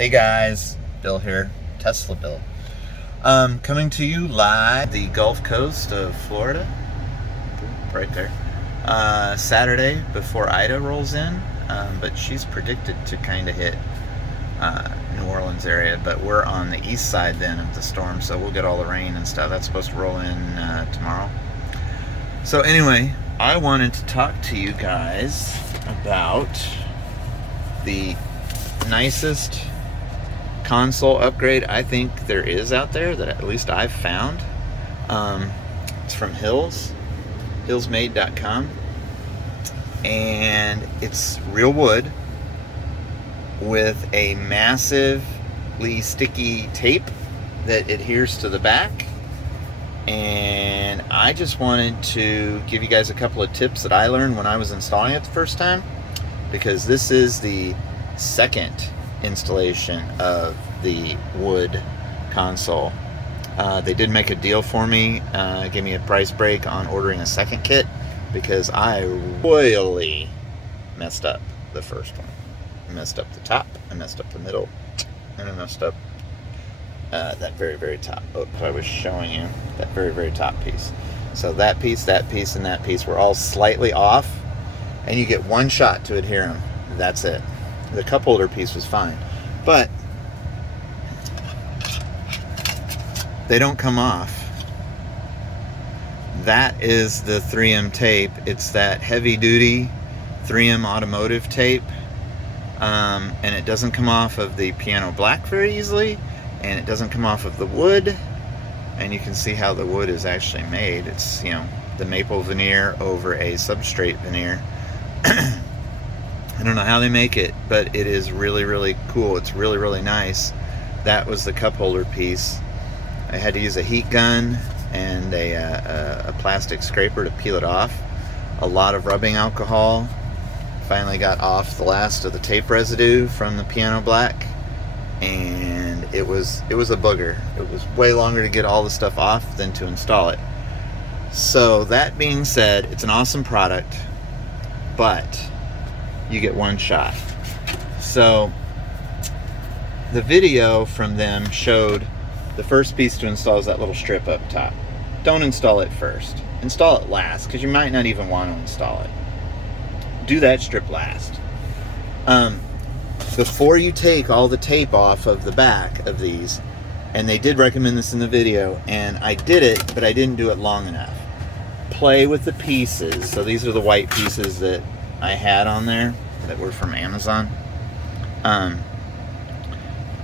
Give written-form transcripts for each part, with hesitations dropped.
Hey guys, Bill here, Tesla Bill. Coming to you live the Gulf Coast of Florida, right there. Saturday before Ida rolls in, but she's predicted to kind of hit New Orleans area, but we're on the east side then of the storm, so we'll get all the rain and stuff. That's supposed to roll in tomorrow. So anyway, I wanted to talk to you guys about the nicest console upgrade I think there is out there, that at least I've found. It's from hillsmade.com, and it's real wood with a massively sticky tape that adheres to the back. And I just wanted to give you guys a couple of tips that I learned when I was installing it the first time, because this is the second installation of the wood console. They did make a deal for me, gave me a price break on ordering a second kit, because I royally messed up the first one. I messed up the top, I messed up the middle, and I messed up that very, very top. Oh, I was showing you that very, very top piece. So that piece, and that piece were all slightly off, and you get one shot to adhere them. That's it. The cup holder piece was fine, but they don't come off. That is the 3M tape. It's that heavy duty 3M automotive tape, and it doesn't come off of the piano black very easily, and it doesn't come off of the wood. And you can see how the wood is actually made. It's, you know, the maple veneer over a substrate veneer. I don't know how they make it, but it is really, really cool. It's really, really nice. That was the cup holder piece. I had to use a heat gun and a plastic scraper to peel it off. A lot of rubbing alcohol. Finally got off the last of the tape residue from the piano black, and it was a booger. It was way longer to get all the stuff off than to install it. So that being said, it's an awesome product, but you get one shot. So the video from them showed the first piece to install is that little strip up top. Don't install it first. Install it last, because you might not even want to install it. Do that strip last. Before you take all the tape off of the back of these, and they did recommend this in the video, and I did it, but I didn't do it long enough. Play with the pieces. So these are the white pieces that I had on there that were from Amazon.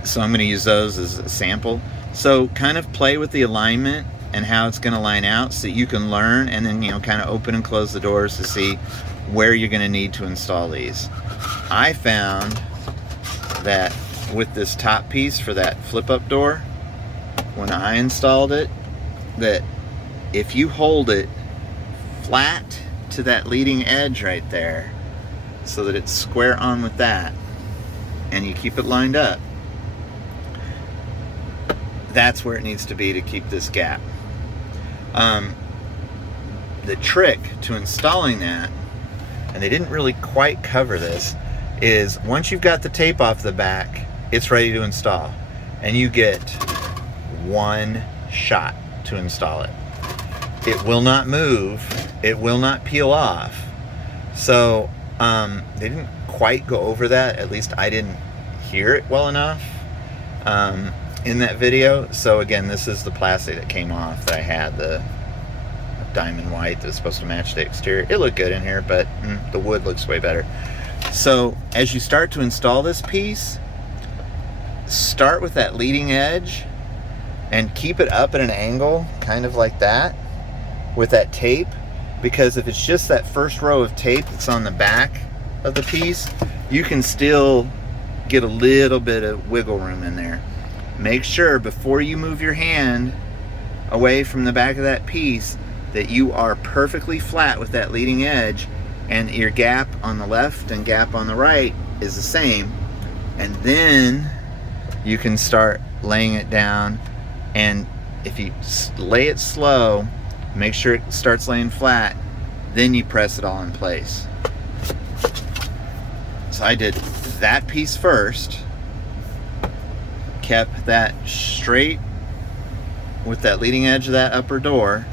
So I'm going to use those as a sample. So kind of play with the alignment and how it's going to line out, so you can learn, and then, you know, kind of open and close the doors to see where you're going to need to install these. I found that with this top piece for that flip up door, when I installed it, that if you hold it flat to that leading edge right there, so that it's square on with that, and you keep it lined up, that's where it needs to be to keep this gap. The trick to installing that, and they didn't really quite cover this, is once you've got the tape off the back, it's ready to install, and you get one shot to install it. It will not move, it will not peel off. So they didn't quite go over that, at least I didn't hear it well enough in that video. So again, this is the plastic that came off that I had, the diamond white that's supposed to match the exterior. It looked good in here, but the wood looks way better. So as you start to install this piece, start with that leading edge and keep it up at an angle, kind of like that, with that tape, because if it's just that first row of tape that's on the back of the piece, you can still get a little bit of wiggle room in there. Make sure before you move your hand away from the back of that piece that you are perfectly flat with that leading edge, and your gap on the left and gap on the right is the same. And then you can start laying it down, and if you lay it slow, make sure it starts laying flat, then you press it all in place. So I did that piece first, kept that straight with that leading edge of that upper door.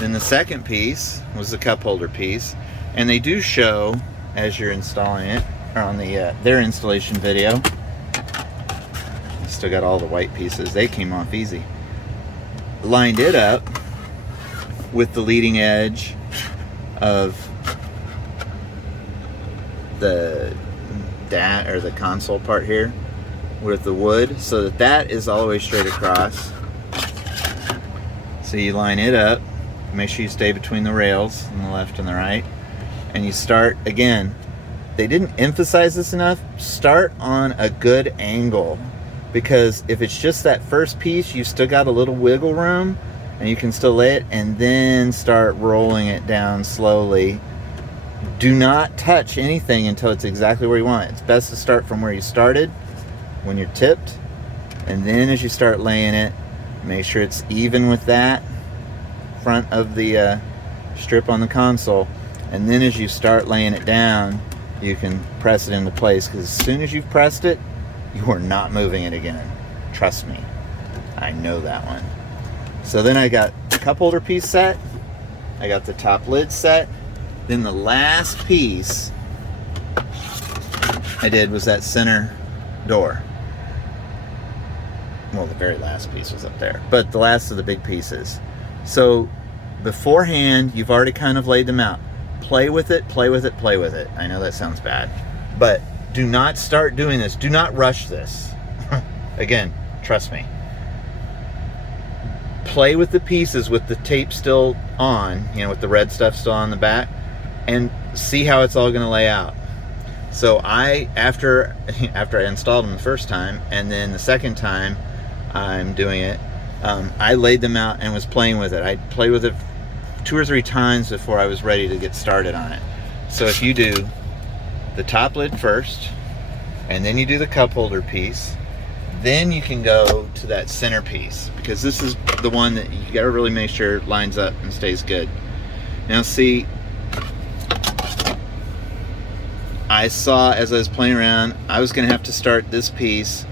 Then the second piece was the cup holder piece, and they do show as you're installing it, or on the their installation video. Still got all the white pieces, they came off easy. Lined it up with the leading edge of the the console part here with the wood, so that that is all the way straight across. So you line it up, make sure you stay between the rails on the left and the right, and you start again. They didn't emphasize this enough, start on a good angle, because if it's just that first piece, you still got a little wiggle room and you can still lay it, and then start rolling it down slowly. Do not touch anything until it's exactly where you want it. It's best to start from where you started when you're tipped, and then as you start laying it, make sure it's even with that front of the strip on the console, and then as you start laying it down, you can press it into place, because as soon as you've pressed it, you are not moving it again. Trust me, I know that one. So then I got the cup holder piece set, I got the top lid set, then the last piece I did was that center door. Well, the very last piece was up there, but the last of the big pieces. So beforehand, you've already kind of laid them out. Play with it, play with it, play with it. I know that sounds bad, but do not start doing this. Do not rush this. Again, trust me. Play with the pieces with the tape still on, you know, with the red stuff still on the back, and see how it's all going to lay out. So after I installed them the first time, and then the second time I'm doing it, I laid them out and was playing with it. I played with it 2 or 3 times before I was ready to get started on it. So if you do the top lid first, and then you do the cup holder piece, then you can go to that center piece, because this is the one that you gotta really make sure lines up and stays good. Now see, I saw as I was playing around, I was gonna have to start this piece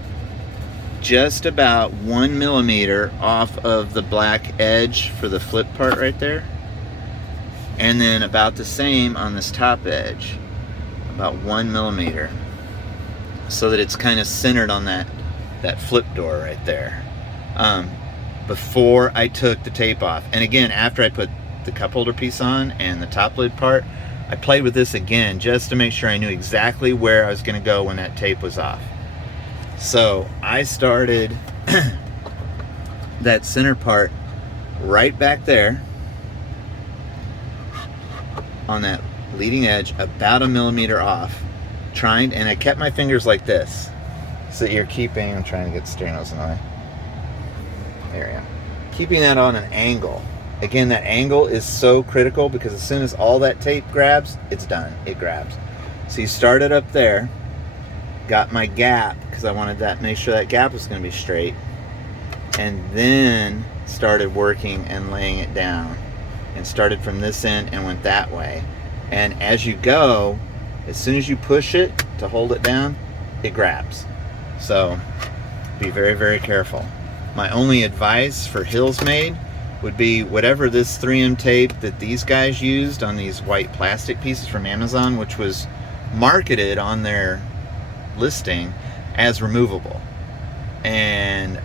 just about 1 millimeter off of the black edge for the flip part right there, and then about the same on this top edge, about 1 millimeter, so that it's kind of centered on that flip door right there, before I took the tape off. And again, after I put the cup holder piece on and the top lid part, I played with this again just to make sure I knew exactly where I was going to go when that tape was off. So I started that center part right back there on that leading edge, about 1 millimeter off, and I kept my fingers like this, so that you're keeping, I'm trying to get the steering wheels in the way. There we go. Keeping that on an angle. Again, that angle is so critical, because as soon as all that tape grabs, it's done. It grabs. So you started up there, got my gap, because I wanted that, make sure that gap was going to be straight, and then started working and laying it down, and started from this end and went that way. And as you go, as soon as you push it to hold it down, it grabs. So be very, very careful. My only advice for Hills Made would be whatever this 3M tape that these guys used on these white plastic pieces from Amazon, which was marketed on their listing as removable. And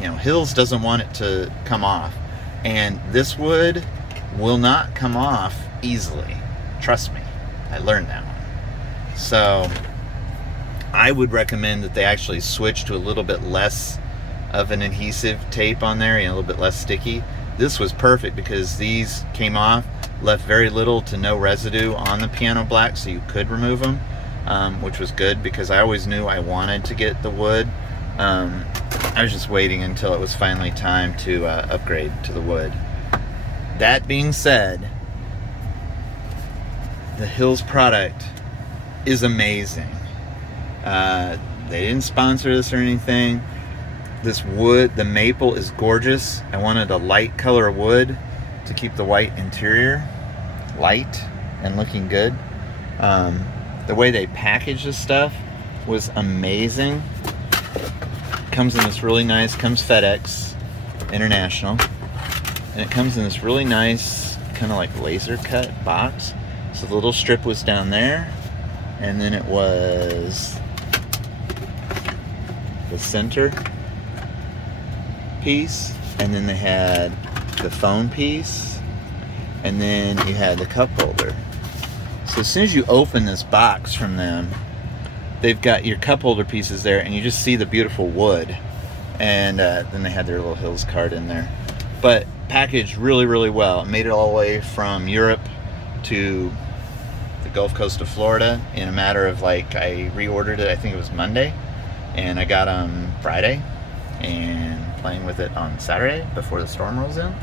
you know, Hills doesn't want it to come off, and this wood will not come off easily. Trust me, I learned that one. So I would recommend that they actually switch to a little bit less of an adhesive tape on there, you know, a little bit less sticky. This was perfect, because these came off, left very little to no residue on the piano black, so you could remove them, which was good, because I always knew I wanted to get the wood. I was just waiting until it was finally time to upgrade to the wood. That being said, the Hills product is amazing. They didn't sponsor this or anything. This wood, the maple, is gorgeous. I wanted a light color of wood to keep the white interior light and looking good. The way they packaged this stuff was amazing. comes in this really nice, comes FedEx International, and it comes in this really nice kind of like laser cut box. So the little strip was down there, and then it was the center piece, and then they had the phone piece, and then you had the cup holder. So as soon as you open this box from them, they've got your cup holder pieces there, and you just see the beautiful wood, and then they had their little Hills card in there, but packaged really, really well. It made it all the way from Europe to the Gulf Coast of Florida in a matter of like, I reordered it, I think it was Monday, and I got them Friday, and playing with it on Saturday before the storm rolls in.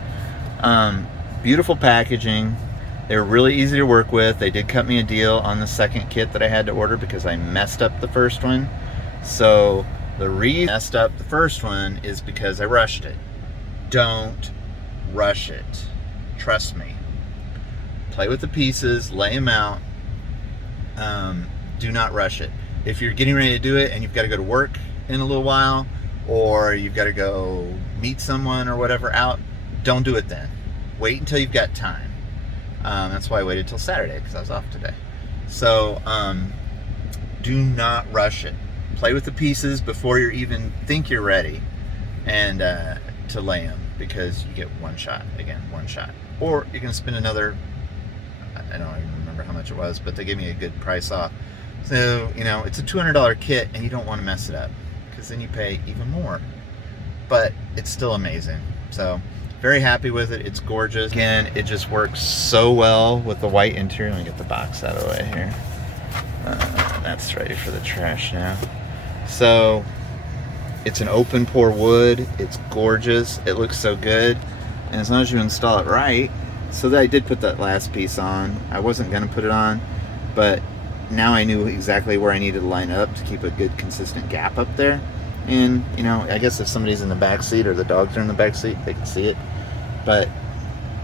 Beautiful packaging. They were really easy to work with. They did cut me a deal on the second kit that I had to order because I messed up the first one. So the reason I messed up the first one is because I rushed it. Don't rush it. Trust me. Play with the pieces, lay them out. Do not rush it. If you're getting ready to do it and you've got to go to work in a little while, or you've got to go meet someone or whatever out, don't do it then. Wait until you've got time. That's why I waited till Saturday, because I was off today. So do not rush it. Play with the pieces before you even think you're ready, and to lay them, because you get one shot. Again, one shot. Or you're going to spend another, I don't even remember how much it was, but they gave me a good price off. So, you know, it's a $200 kit, and you don't want to mess it up, because then you pay even more. But it's still amazing. So very happy with it. It's gorgeous. Again, it just works so well with the white interior. Let me get the box out of the way here. That's ready for the trash now. So it's an open pore wood. It's gorgeous. It looks so good. And as long as you install it right, so that I did put that last piece on. I wasn't going to put it on, but now I knew exactly where I needed to line it up to keep a good consistent gap up there. And, you know, I guess if somebody's in the back seat or the dogs are in the back seat, they can see it. But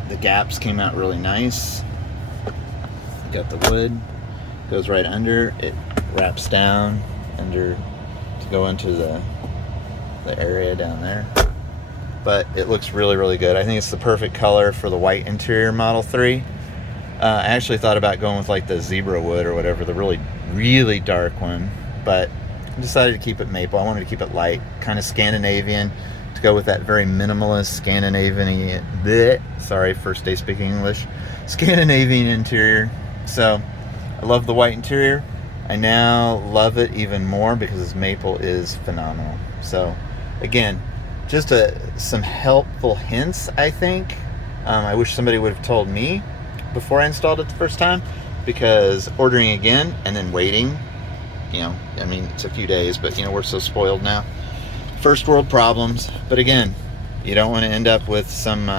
the gaps came out really nice. You got the wood, goes right under, it wraps down under to go into the area down there. But it looks really, really good. I think it's the perfect color for the white interior Model 3. I actually thought about going with like the zebra wood or whatever, the really, really dark one, but I decided to keep it maple. I wanted to keep it light, kind of Scandinavian, to go with that very minimalist Scandinavian, sorry, first day speaking English, Scandinavian interior. So I love the white interior. I now love it even more because this maple is phenomenal. So again, just some helpful hints, I think. I wish somebody would have told me before I installed it the first time, because ordering again and then waiting, you know, I mean, it's a few days, but, you know, we're so spoiled now. First world problems. But again, you don't want to end up with some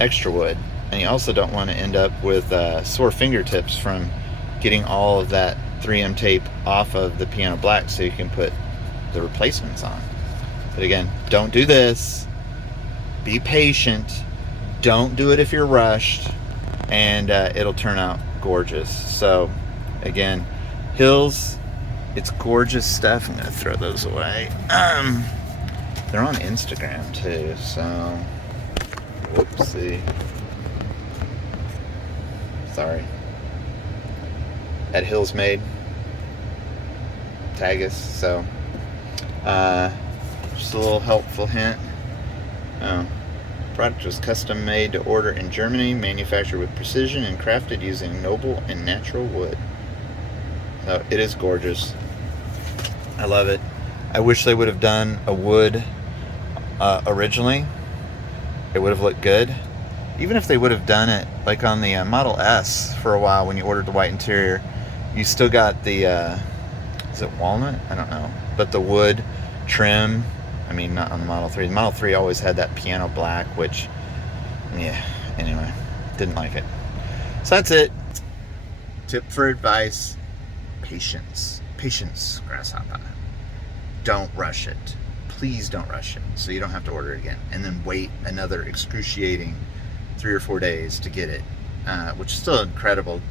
extra wood. And you also don't want to end up with sore fingertips from getting all of that 3M tape off of the piano black so you can put the replacements on. But again, don't do this. Be patient. Don't do it if you're rushed. And it'll turn out gorgeous. So again, Hills, it's gorgeous stuff. I'm gonna throw those away. They're on Instagram too, so whoopsie. Sorry. At Hills Made. Tag us. So just a little helpful hint. Product was custom made to order in Germany, manufactured with precision and crafted using noble and natural wood. So it is gorgeous. I love it. I wish they would have done a wood originally. It would have looked good. Even if they would have done it like on the Model S for a while when you ordered the white interior, you still got the, is it walnut? I don't know. But the wood trim, I mean, not on the Model 3. The Model 3 always had that piano black, which, yeah, anyway, didn't like it. So that's it. Tip for advice, patience. Patience, grasshopper. Don't rush it. Please don't rush it so you don't have to order it again. And then wait another excruciating 3 or 4 days to get it, which is still incredible.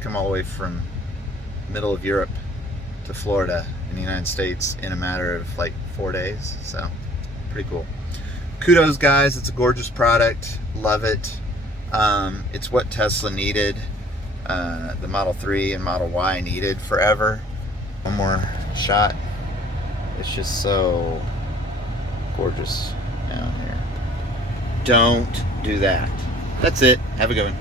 Come all the way from middle of Europe to Florida in the United States in a matter of like 4 days. So pretty cool. Kudos, guys. It's a gorgeous product. Love it. It's what Tesla needed. The Model 3 and Model Y needed forever. One more shot. It's just so gorgeous down here. Don't do that. That's it. Have a good one.